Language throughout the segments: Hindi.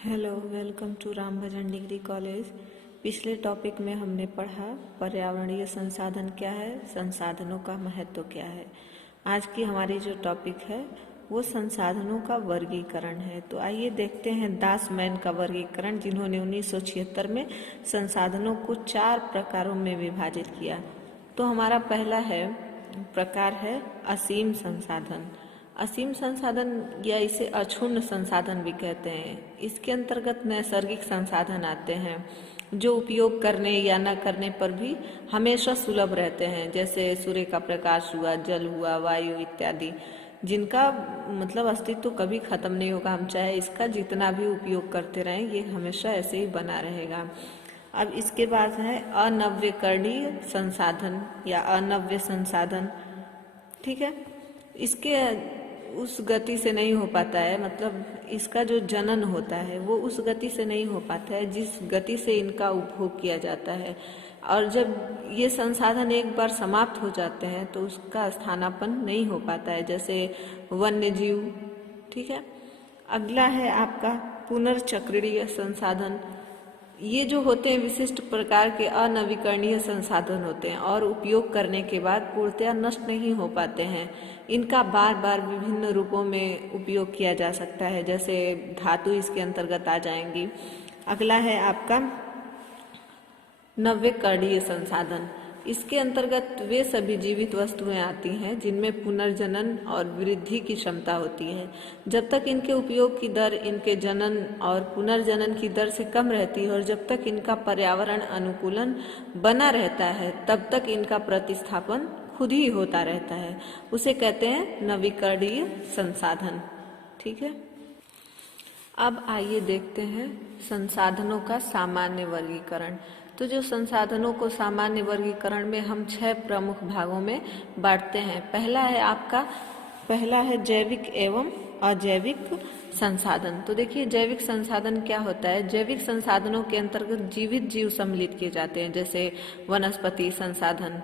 Hello, welcome to Ram Bhajan degree college. पिछले टॉपिक में हमने पढ़ा पर्यावरणीय संसाधन क्या है, संसाधनों का महत्व क्या है। आज की हमारी जो टॉपिक है वो संसाधनों का वर्गीकरण है। तो आइए देखते हैं दासमैन का वर्गीकरण, जिन्होंने 1976 में संसाधनों को 4 प्रकारों में विभाजित किया। तो हमारा पहला प्रकार है असीम संसाधन। असीम संसाधन या इसे अक्षुण्ण संसाधन भी कहते हैं। इसके अंतर्गत नैसर्गिक संसाधन आते हैं जो उपयोग करने या न करने पर भी हमेशा सुलभ रहते हैं, जैसे सूर्य का प्रकाश हुआ, जल हुआ, वायु इत्यादि, जिनका मतलब अस्तित्व कभी खत्म नहीं होगा। हम चाहे इसका जितना भी उपयोग करते रहें, ये हमेशा ऐसे ही बना रहेगा। अब इसके बाद है अनव्यकरणीय संसाधन या अनव्य संसाधन। ठीक है, इसके उस गति से नहीं हो पाता है, मतलब इसका जो जनन होता है वो उस गति से नहीं हो पाता है जिस गति से इनका उपभोग किया जाता है। और जब ये संसाधन एक बार समाप्त हो जाते हैं तो उसका स्थानापन्न नहीं हो पाता है, जैसे वन्य जीव। ठीक है, अगला है आपका पुनर्चक्रणीय संसाधन। ये जो होते हैं विशिष्ट प्रकार के अनवीकरणीय संसाधन होते हैं और उपयोग करने के बाद पूर्णतया नष्ट नहीं हो पाते हैं। इनका बार बार विभिन्न रूपों में उपयोग किया जा सकता है, जैसे धातु इसके अंतर्गत आ जाएंगी। अगला है आपका नव्यकरणीय संसाधन। इसके अंतर्गत वे सभी जीवित वस्तुएं आती हैं जिनमें पुनर्जनन और वृद्धि की क्षमता होती है। जब तक इनके उपयोग की दर इनके जनन और पुनर्जनन की दर से कम रहती है और जब तक इनका पर्यावरण अनुकूलन बना रहता है, तब तक इनका प्रतिस्थापन खुद ही होता रहता है। उसे कहते हैं नवीकरणीय संसाधन। ठीक है, अब आइए देखते हैं संसाधनों का सामान्य वर्गीकरण। तो जो संसाधनों को सामान्य वर्गीकरण में हम 6 प्रमुख भागों में बांटते हैं। पहला है जैविक एवं अजैविक संसाधन। तो देखिए, जैविक संसाधन क्या होता है। जैविक संसाधनों के अंतर्गत जीवित जीव सम्मिलित किए जाते हैं, जैसे वनस्पति संसाधन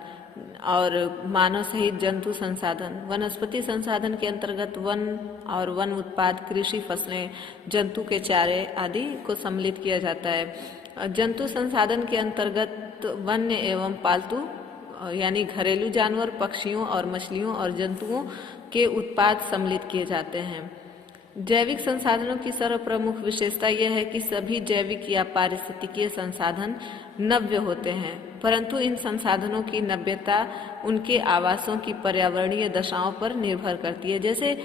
और मानव सहित जंतु संसाधन। वनस्पति संसाधन के अंतर्गत वन और वन उत्पाद, कृषि फसलें, जंतु के चारे आदि को सम्मिलित किया जाता है। जंतु संसाधन के अंतर्गत वन्य एवं पालतू यानी घरेलू जानवर, पक्षियों और मछलियों और जंतुओं के उत्पाद सम्मिलित किए जाते हैं। जैविक संसाधनों की सर्वप्रमुख विशेषता यह है कि सभी जैविक या पारिस्थितिकीय संसाधन नव्य होते हैं, परंतु इन संसाधनों की नव्यता उनके आवासों की पर्यावरणीय दशाओं पर निर्भर करती है। जैसे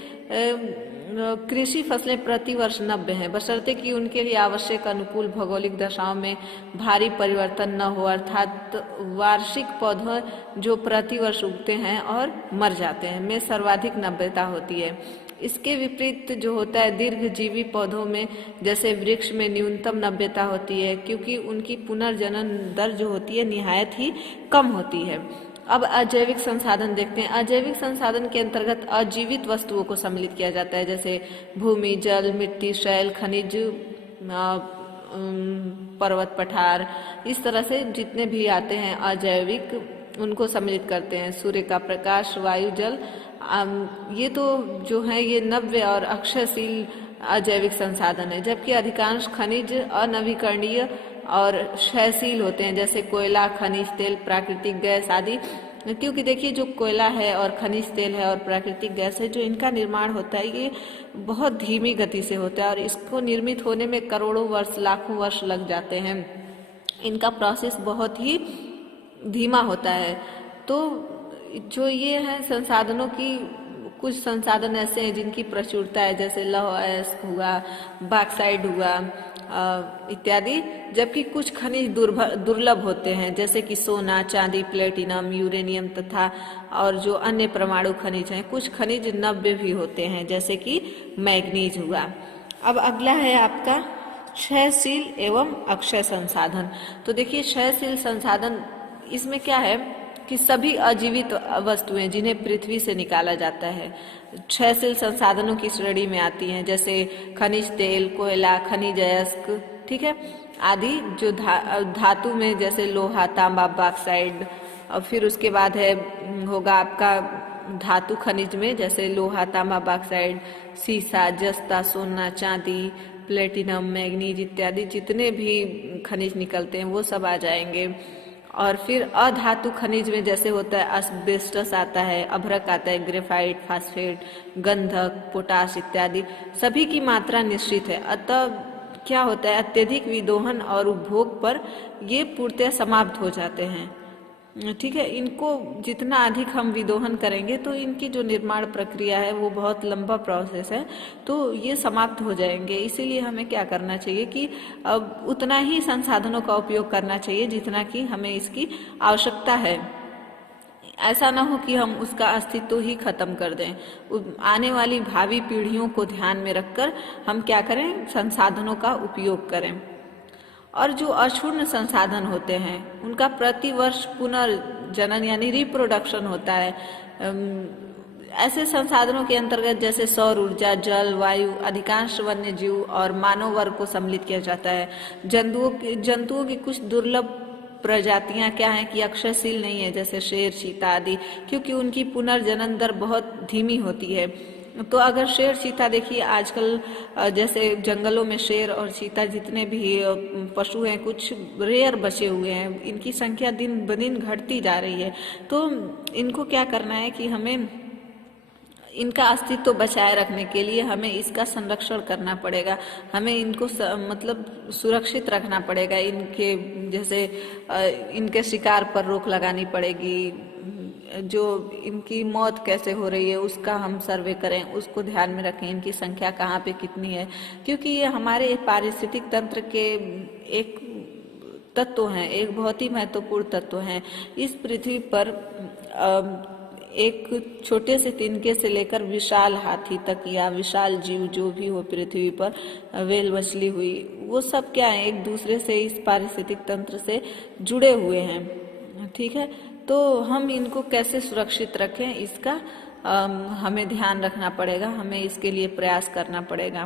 कृषि फसलें प्रतिवर्ष नव्य हैं, बशर्ते कि उनके लिए आवश्यक अनुकूल भौगोलिक दशाओं में भारी परिवर्तन न हो, अर्थात वार्षिक पौधे जो प्रतिवर्ष उगते हैं और मर जाते हैं में सर्वाधिक नव्यता होती है। इसके विपरीत जो होता है दीर्घजीवी पौधों में, जैसे वृक्ष में न्यूनतम नव्यता होती है, क्योंकि उनकी पुनर्जनन दर जो होती है निहायत ही कम होती है। अब अजैविक संसाधन देखते हैं। अजैविक संसाधन के अंतर्गत अजीवित वस्तुओं को सम्मिलित किया जाता है, जैसे भूमि, जल, मिट्टी, शैल, खनिज, पर्वत, पठार, इस तरह से जितने भी आते हैं अजैविक, उनको सम्मिलित करते हैं। सूर्य का प्रकाश, वायु, जल, ये तो जो है ये नव्य और अक्षयशील अजैविक संसाधन है, जबकि अधिकांश खनिज अनवीकरणीय और क्षयशील होते हैं, जैसे कोयला, खनिज तेल, प्राकृतिक गैस आदि। क्योंकि देखिए, जो कोयला है और खनिज तेल है और प्राकृतिक गैस है, जो इनका निर्माण होता है ये बहुत धीमी गति से होता है और इसको निर्मित होने में करोड़ों वर्ष, लाखों वर्ष लग जाते हैं। इनका प्रोसेस बहुत ही धीमा होता है। तो जो ये है संसाधनों की, कुछ संसाधन ऐसे हैं जिनकी प्रचुरता है, जैसे लौह अयस्क हुआ, बॉक्साइट हुआ इत्यादि, जबकि कुछ खनिज दुर्लभ होते हैं, जैसे कि सोना, चांदी, प्लेटिनम, यूरेनियम तथा और जो अन्य परमाणु खनिज हैं। कुछ खनिज नव्य भी होते हैं, जैसे कि मैग्नीज हुआ। अब अगला है आपका क्षयशील एवं अक्षय संसाधन। तो देखिए, क्षयशील संसाधन इसमें क्या है कि सभी अजीवित वस्तुएं जिन्हें पृथ्वी से निकाला जाता है क्षयशील संसाधनों की श्रेणी में आती हैं, जैसे खनिज तेल, कोयला, खनिज अयस्क, ठीक है, आदि, जो धातु में जैसे लोहा, तांबा, बॉक्साइट। और फिर उसके बाद होगा आपका धातु खनिज में, जैसे लोहा, तांबा, बॉक्साइट, सीसा, जस्ता, सोना, चांदी, प्लेटिनम, मैग्नीज इत्यादि जितने भी खनिज निकलते हैं वो सब आ जाएंगे। और फिर अधातु खनिज में जैसे होता है एस्बेस्टस आता है, अभ्रक आता है, ग्रेफाइट, फास्फेट, गंधक, पोटाश इत्यादि सभी की मात्रा निश्चित है। अतः क्या होता है, अत्यधिक विदोहन और उपभोग पर ये पूर्णतः समाप्त हो जाते हैं। ठीक है, इनको जितना अधिक हम विदोहन करेंगे तो इनकी जो निर्माण प्रक्रिया है वो बहुत लंबा प्रोसेस है, तो ये समाप्त हो जाएंगे। इसीलिए हमें क्या करना चाहिए कि अब उतना ही संसाधनों का उपयोग करना चाहिए जितना कि हमें इसकी आवश्यकता है। ऐसा ना हो कि हम उसका अस्तित्व ही खत्म कर दें। आने वाली भावी पीढ़ियों को ध्यान में रखकर हम क्या करें, संसाधनों का उपयोग करें। और जो अक्षुण्ण संसाधन होते हैं उनका प्रतिवर्ष पुनर्जनन यानी रिप्रोडक्शन होता है। ऐसे संसाधनों के अंतर्गत जैसे सौर ऊर्जा, जल, वायु, अधिकांश वन्य जीव और मानव वर्ग को सम्मिलित किया जाता है। जंतुओं की कुछ दुर्लभ प्रजातियां क्या हैं कि अक्षयशील नहीं है, जैसे शेर, चीता आदि, क्योंकि उनकी पुनर्जनन दर बहुत धीमी होती है। तो अगर शेर, चीता देखिए आजकल जैसे जंगलों में शेर और चीता जितने भी पशु हैं कुछ रेयर बचे हुए हैं, इनकी संख्या दिन ब दिन घटती जा रही है। तो इनको क्या करना है कि हमें इनका अस्तित्व बचाए रखने के लिए हमें इसका संरक्षण करना पड़ेगा। हमें इनको मतलब सुरक्षित रखना पड़ेगा। इनके जैसे इनके शिकार पर रोक लगानी पड़ेगी। जो इनकी मौत कैसे हो रही है उसका हम सर्वे करें, उसको ध्यान में रखें, इनकी संख्या कहाँ पे कितनी है, क्योंकि ये हमारे पारिस्थितिक तंत्र के एक तत्व हैं, एक बहुत ही महत्वपूर्ण तत्व हैं। इस पृथ्वी पर एक छोटे से तिनके से लेकर विशाल हाथी तक या विशाल जीव जो भी हो पृथ्वी पर, व्हेल मछली हुई, वो सब क्या है, एक दूसरे से इस पारिस्थितिक तंत्र से जुड़े हुए हैं। ठीक है, तो हम इनको कैसे सुरक्षित रखें इसका हमें ध्यान रखना पड़ेगा, हमें इसके लिए प्रयास करना पड़ेगा।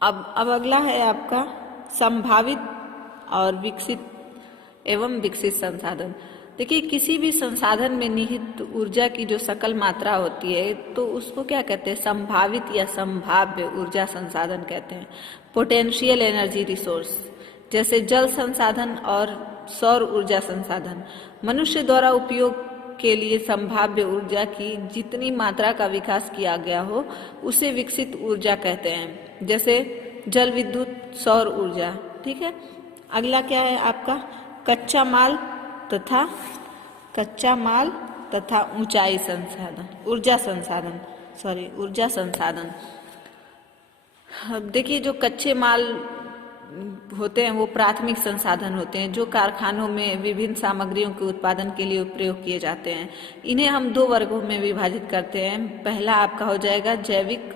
अब अगला है आपका संभावित और विकसित एवं विकसित संसाधन। देखिए, किसी भी संसाधन में निहित ऊर्जा की जो सकल मात्रा होती है तो उसको क्या कहते हैं, संभावित या संभाव्य ऊर्जा संसाधन कहते हैं। पोटेंशियल एनर्जी रिसोर्स, जैसे जल संसाधन और सौर ऊर्जा संसाधन। मनुष्य द्वारा उपयोग के लिए संभाव्य ऊर्जा की जितनी मात्रा का विकास किया गया हो उसे विकसित ऊर्जा कहते हैं, जैसे जल विद्युत, सौर ऊर्जा। ठीक है, अगला क्या है आपका कच्चा माल तथा ऊंचाई संसाधन, ऊर्जा संसाधन। देखिए, जो कच्चे माल होते हैं वो प्राथमिक संसाधन होते हैं जो कारखानों में विभिन्न सामग्रियों के उत्पादन के लिए प्रयोग किए जाते हैं। इन्हें हम दो वर्गों में विभाजित करते हैं। पहला आपका हो जाएगा जैविक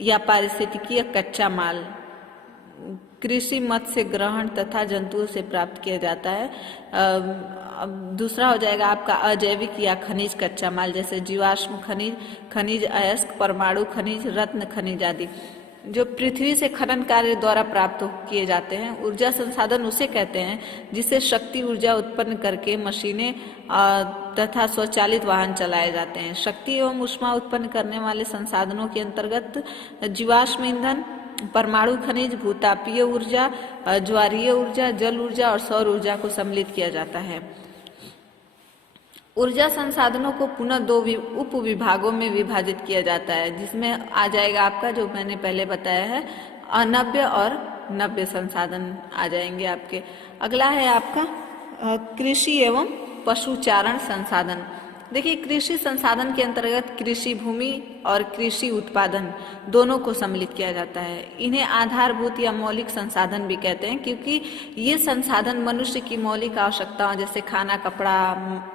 या पारिस्थितिकीय कच्चा माल, कृषि, मत्स्य ग्रहण तथा जंतुओं से प्राप्त किया जाता है। अब दूसरा हो जाएगा आपका अजैविक या खनिज कच्चा माल, जैसे जीवाश्म खनिज, खनिज अयस्क, परमाणु खनिज, रत्न खनिज आदि, जो पृथ्वी से खनन कार्य द्वारा प्राप्त किए जाते हैं। ऊर्जा संसाधन उसे कहते हैं जिससे शक्ति ऊर्जा उत्पन्न करके मशीनें तथा स्वचालित वाहन चलाए जाते हैं। शक्ति एवं ऊष्मा उत्पन्न करने वाले संसाधनों के अंतर्गत जीवाश्म ईंधन, परमाणु खनिज, भूतापीय ऊर्जा, ज्वारीय ऊर्जा, जल ऊर्जा और सौर ऊर्जा को सम्मिलित किया जाता है। ऊर्जा संसाधनों को पुनः दो उप विभागों में विभाजित किया जाता है, जिसमें आ जाएगा आपका जो मैंने पहले बताया है अनव्य और नव्य संसाधन आ जाएंगे आपके। अगला है आपका कृषि एवं पशुचारण संसाधन। देखिए, कृषि संसाधन के अंतर्गत कृषि भूमि और कृषि उत्पादन दोनों को सम्मिलित किया जाता है। इन्हें आधारभूत या मौलिक संसाधन भी कहते हैं, क्योंकि ये संसाधन मनुष्य की मौलिक आवश्यकताओं जैसे खाना, कपड़ा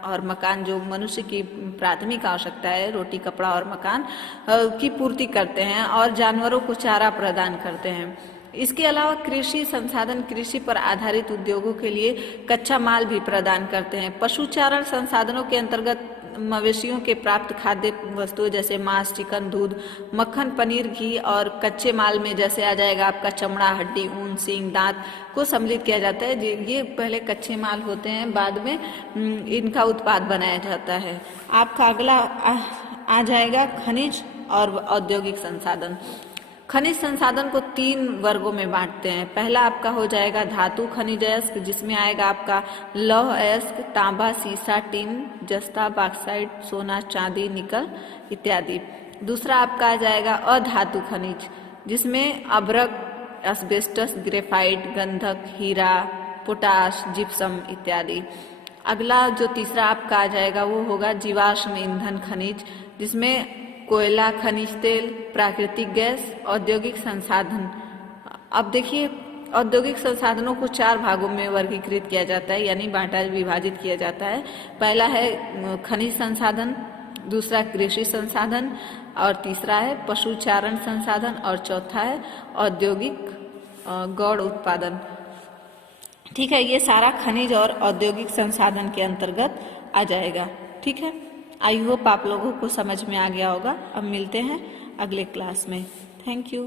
और मकान, जो मनुष्य की प्राथमिक आवश्यकता है, रोटी, कपड़ा और मकान की पूर्ति करते हैं और जानवरों को चारा प्रदान करते हैं। इसके अलावा कृषि संसाधन कृषि पर आधारित उद्योगों के लिए कच्चा माल भी प्रदान करते हैं। पशुचारण संसाधनों के अंतर्गत मवेशियों के प्राप्त खाद्य वस्तुएं जैसे मांस, चिकन, दूध, मक्खन, पनीर, घी और कच्चे माल में जैसे आ जाएगा आपका चमड़ा, हड्डी, ऊन, सींग, दांत को सम्मिलित किया जाता है। ये पहले कच्चे माल होते हैं, बाद में इनका उत्पाद बनाया जाता है। आपका अगला आ जाएगा खनिज और औद्योगिक संसाधन। खनिज संसाधन को 3 वर्गों में बांटते हैं। पहला आपका हो जाएगा धातु खनिज अयस्क, जिसमें आएगा आपका लौह अयस्क, तांबा, सीसा, टिन, जस्ता, बॉक्साइट, सोना, चांदी, निकल इत्यादि। दूसरा आपका आ जाएगा अधातु खनिज, जिसमें अभ्रक, एस्बेस्टस, ग्रेफाइट, गंधक, हीरा, पोटाश, जिप्सम इत्यादि। अगला जो तीसरा आपका आ जाएगा वो होगा जीवाश्म ईंधन खनिज, जिसमें कोयला, खनिज तेल, प्राकृतिक गैस, औद्योगिक संसाधन। अब देखिए, औद्योगिक संसाधनों को 4 भागों में वर्गीकृत किया जाता है, यानी बांटा विभाजित किया जाता है। पहला है खनिज संसाधन, दूसरा कृषि संसाधन, और तीसरा है पशुचारण संसाधन, और चौथा है औद्योगिक गौड़ उत्पादन। ठीक है, ये सारा खनिज और औद्योगिक संसाधन के अंतर्गत आ जाएगा। ठीक है, आई होप आप लोगों को समझ में आ गया होगा। अब मिलते हैं अगले क्लास में। Thank you.